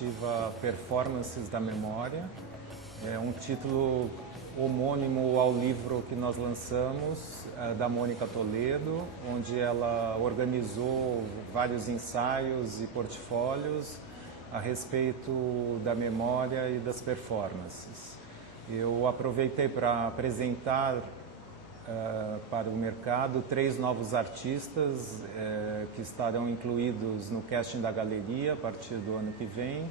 coletiva Performances da Memória. É um título homônimo ao livro que nós lançamos, da Mônica Toledo, onde ela organizou vários ensaios e portfólios a respeito da memória e das performances. Eu aproveitei para apresentar para o mercado 3 novos artistas que estarão incluídos no casting da galeria a partir do ano que vem.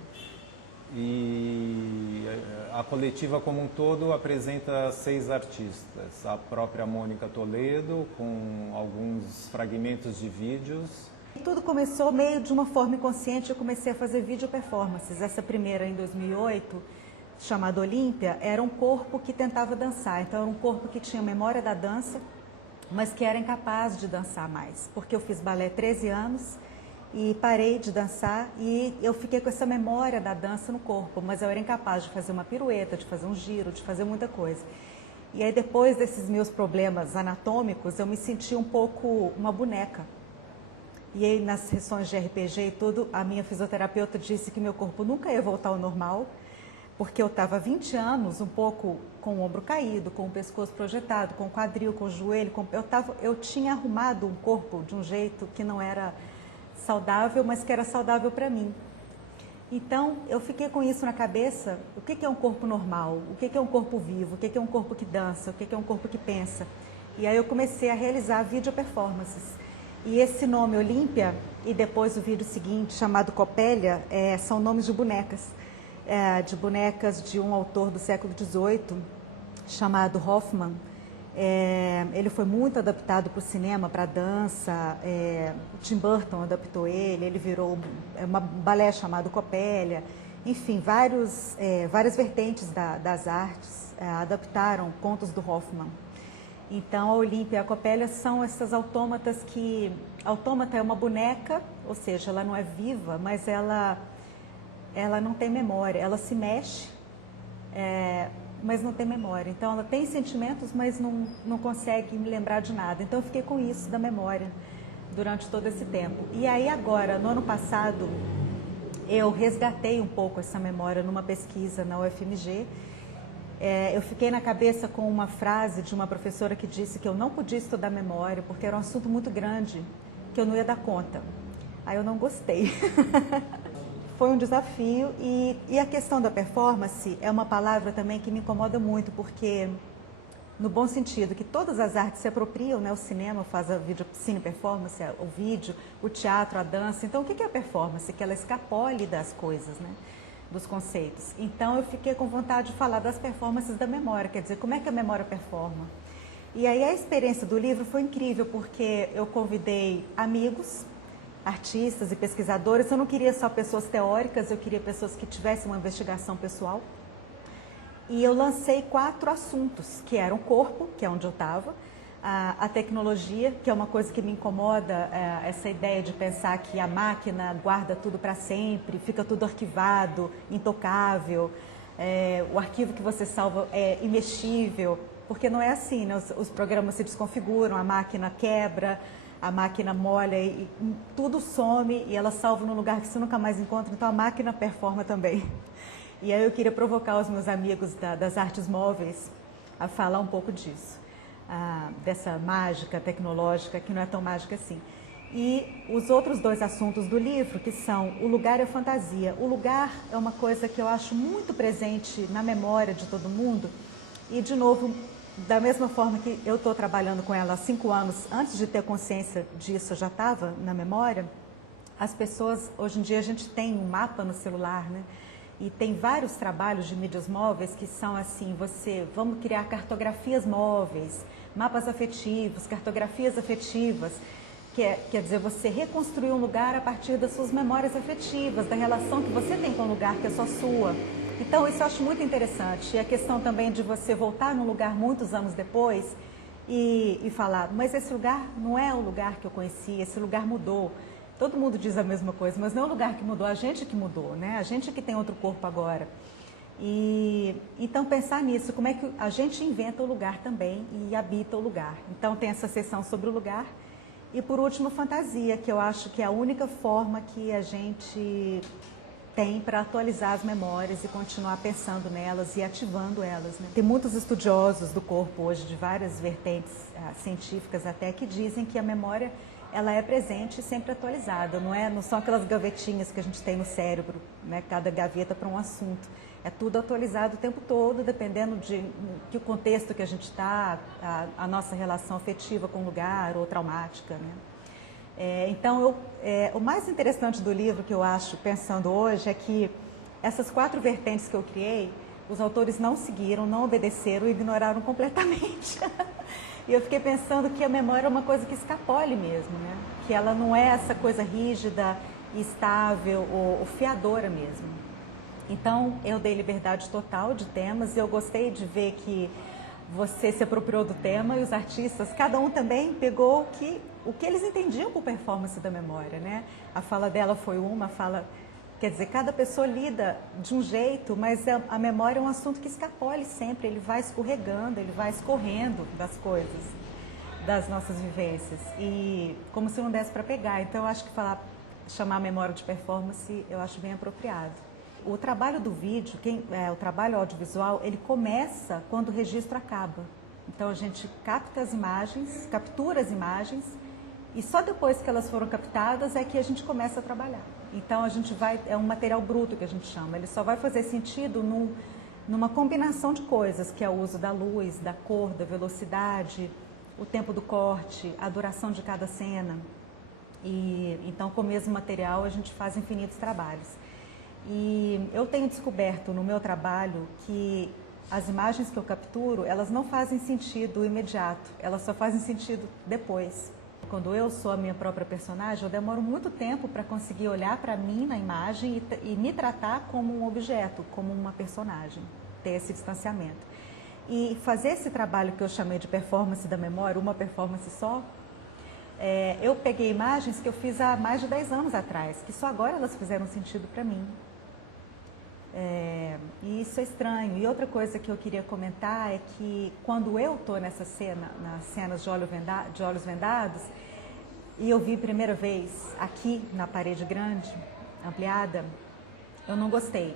E a coletiva como um todo apresenta 6 artistas, a própria Mônica Toledo, com alguns fragmentos de vídeos. Tudo começou meio de uma forma inconsciente, eu comecei a fazer vídeo performances. Essa primeira em 2008, chamada Olímpia, era um corpo que tentava dançar, então era um corpo que tinha memória da dança, mas que era incapaz de dançar mais, porque eu fiz balé 13 anos, e parei de dançar e eu fiquei com essa memória da dança no corpo, mas eu era incapaz de fazer uma pirueta, de fazer um giro, de fazer muita coisa. E aí depois desses meus problemas anatômicos, eu me senti um pouco uma boneca. E aí nas sessões de RPG e tudo, a minha fisioterapeuta disse que meu corpo nunca ia voltar ao normal, porque eu estava há 20 anos um pouco com o ombro caído, com o pescoço projetado, com o quadril, com o joelho, eu tinha arrumado um corpo de um jeito que não era saudável, mas que era saudável para mim. Então, eu fiquei com isso na cabeça, o que é um corpo normal, o que é um corpo vivo, o que é um corpo que dança, o que é um corpo que pensa. E aí eu comecei a realizar vídeo performances. E esse nome Olímpia, e depois o vídeo seguinte, chamado Copélia, são nomes de bonecas de um autor do século XVIII, chamado Hoffmann. Ele foi muito adaptado para o cinema, para a dança, Tim Burton adaptou ele virou um balé chamado Copélia, enfim, várias vertentes das artes adaptaram contos do Hoffmann. Então a Olímpia e a Copélia são essas autômatas que... Autômata é uma boneca, ou seja, ela não é viva, mas ela não tem memória, ela se mexe, mas não tem memória. Então ela tem sentimentos, mas não consegue me lembrar de nada. Então eu fiquei com isso da memória durante todo esse tempo. E aí agora, no ano passado, eu resgatei um pouco essa memória numa pesquisa na UFMG. Eu fiquei na cabeça com uma frase de uma professora que disse que eu não podia estudar memória porque era um assunto muito grande, que eu não ia dar conta. Aí eu não gostei. Foi um desafio e a questão da performance é uma palavra também que me incomoda muito, porque, no bom sentido, que todas as artes se apropriam, né? O cinema faz a cine performance, o vídeo, o teatro, a dança. Então, o que é a performance? Que ela escapole das coisas, né? Dos conceitos. Então, eu fiquei com vontade de falar das performances da memória, quer dizer, como é que a memória performa? E aí a experiência do livro foi incrível, porque eu convidei amigos, artistas e pesquisadores. Eu não queria só pessoas teóricas, eu queria pessoas que tivessem uma investigação pessoal. E eu lancei 4 assuntos, que eram o corpo, que é onde eu estava, a tecnologia, que é uma coisa que me incomoda, essa ideia de pensar que a máquina guarda tudo para sempre, fica tudo arquivado, intocável, o arquivo que você salva é imexível, porque não é assim, né? Os programas se desconfiguram, a máquina quebra, a máquina molha e tudo some e ela salva num lugar que você nunca mais encontra, então a máquina performa também. E aí eu queria provocar os meus amigos das artes móveis a falar um pouco disso, dessa mágica tecnológica que não é tão mágica assim. E os outros 2 assuntos do livro, que são o lugar e a fantasia. O lugar é uma coisa que eu acho muito presente na memória de todo mundo e, de novo, da mesma forma que eu estou trabalhando com ela há 5 anos, antes de ter consciência disso, eu já estava na memória. As pessoas, hoje em dia, a gente tem um mapa no celular, né? E tem vários trabalhos de mídias móveis que são assim, vamos criar cartografias móveis, mapas afetivos, cartografias afetivas, quer dizer, você reconstruir um lugar a partir das suas memórias afetivas, da relação que você tem com o lugar que é só sua. Então, isso eu acho muito interessante. E a questão também de você voltar num lugar muitos anos depois e falar, mas esse lugar não é o lugar que eu conheci, esse lugar mudou. Todo mundo diz a mesma coisa, mas não é o lugar que mudou, a gente que mudou, né? A gente que tem outro corpo agora. E então pensar nisso, como é que a gente inventa o lugar também e habita o lugar. Então tem essa sessão sobre o lugar. E por último, fantasia, que eu acho que é a única forma que a gente tem para atualizar as memórias e continuar pensando nelas e ativando elas, né? Tem muitos estudiosos do corpo hoje, de várias vertentes científicas até, que dizem que a memória ela é presente e sempre atualizada, não são aquelas gavetinhas que a gente tem no cérebro, né? Cada gaveta para um assunto. É tudo atualizado o tempo todo, dependendo de que o contexto que a gente está, a nossa relação afetiva com o lugar ou traumática, né? Então, o mais interessante do livro, que eu acho, pensando hoje, é que essas 4 vertentes que eu criei, os autores não seguiram, não obedeceram e ignoraram completamente. E eu fiquei pensando que a memória é uma coisa que escapole mesmo, né? Que ela não é essa coisa rígida, estável ou fiadora mesmo. Então, eu dei liberdade total de temas e eu gostei de ver que você se apropriou do tema e os artistas, cada um também pegou o que eles entendiam por performance da memória, né? A fala dela foi quer dizer, cada pessoa lida de um jeito, mas a memória é um assunto que escapole sempre, ele vai escorregando, ele vai escorrendo das coisas, das nossas vivências, e como se não desse para pegar. Então, eu acho que chamar a memória de performance, eu acho bem apropriado. O trabalho do vídeo, o trabalho audiovisual, ele começa quando o registro acaba. Então, a gente captura as imagens, e só depois que elas foram captadas é que a gente começa a trabalhar. Então, é um material bruto que a gente chama, ele só vai fazer sentido numa combinação de coisas, que é o uso da luz, da cor, da velocidade, o tempo do corte, a duração de cada cena. E então, com o mesmo material, a gente faz infinitos trabalhos. E eu tenho descoberto no meu trabalho que as imagens que eu capturo, elas não fazem sentido imediato, elas só fazem sentido depois. Quando eu sou a minha própria personagem, eu demoro muito tempo para conseguir olhar para mim na imagem e me tratar como um objeto, como uma personagem, ter esse distanciamento. E fazer esse trabalho que eu chamei de performance da memória, uma performance só, eu peguei imagens que eu fiz há mais de 10 anos atrás, que só agora elas fizeram sentido para mim. E isso é estranho. E outra coisa que eu queria comentar é que quando eu estou nas cenas de olhos vendados, e eu vi primeira vez aqui na parede grande, ampliada, eu não gostei.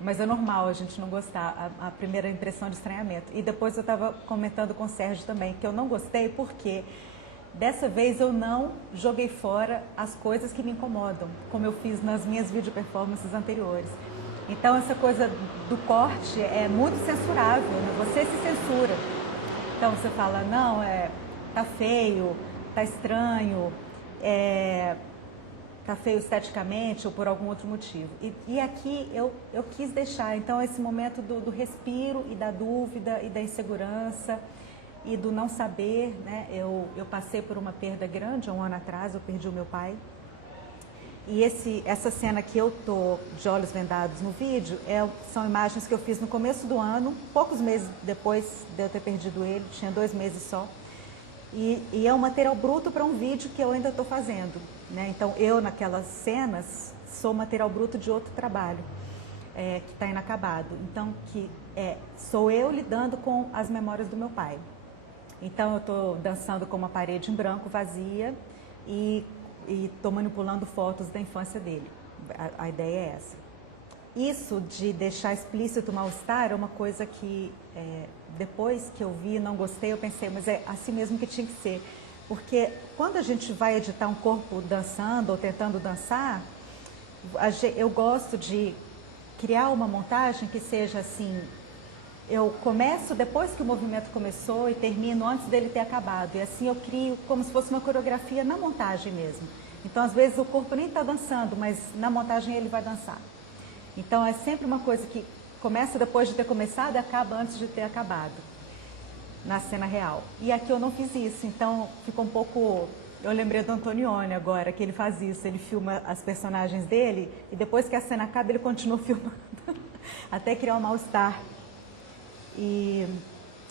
Mas é normal a gente não gostar, a primeira impressão de estranhamento. E depois eu estava comentando com o Sérgio também, que eu não gostei porque dessa vez eu não joguei fora as coisas que me incomodam, como eu fiz nas minhas video performances anteriores. Então, essa coisa do corte é muito censurável, né? Você se censura. Então, você fala, não, tá feio, tá estranho, tá feio esteticamente ou por algum outro motivo. E aqui eu quis deixar, então, esse momento do respiro e da dúvida e da insegurança e do não saber, né? Eu passei por uma perda grande, há um ano atrás, eu perdi o meu pai. E essa cena que eu tô de olhos vendados no vídeo, são imagens que eu fiz no começo do ano, poucos meses depois de eu ter perdido ele, tinha 2 meses só. E é um material bruto para um vídeo que eu ainda estou fazendo, né? Então, eu naquelas cenas sou material bruto de outro trabalho, que está inacabado. Então, sou eu lidando com as memórias do meu pai. Então, eu estou dançando com uma parede em branco, vazia, e estou manipulando fotos da infância dele. A ideia é essa. Isso de deixar explícito o mal-estar é uma coisa que, depois que eu vi, não gostei, eu pensei, mas é assim mesmo que tinha que ser. Porque quando a gente vai editar um corpo dançando ou tentando dançar, eu gosto de criar uma montagem que seja assim, eu começo depois que o movimento começou e termino antes dele ter acabado. E assim eu crio como se fosse uma coreografia na montagem mesmo. Então, às vezes, o corpo nem está dançando, mas na montagem ele vai dançar. Então, é sempre uma coisa que começa depois de ter começado e acaba antes de ter acabado, na cena real. E aqui eu não fiz isso, então ficou um pouco... Eu lembrei do Antonioni agora, que ele faz isso, ele filma as personagens dele e depois que a cena acaba ele continua filmando, até criar um mal-estar.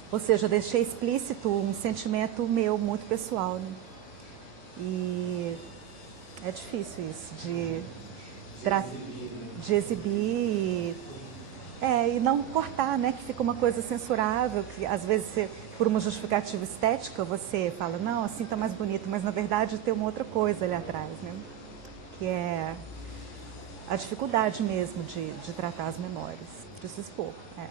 Ou seja, eu deixei explícito um sentimento meu, muito pessoal, né? E é difícil isso, de exibir e não cortar, né? Que fica uma coisa censurável, que às vezes, por uma justificativa estética, você fala, não, assim tá mais bonito, mas na verdade tem uma outra coisa ali atrás, né? Que a dificuldade mesmo de tratar as memórias, de se expor. É.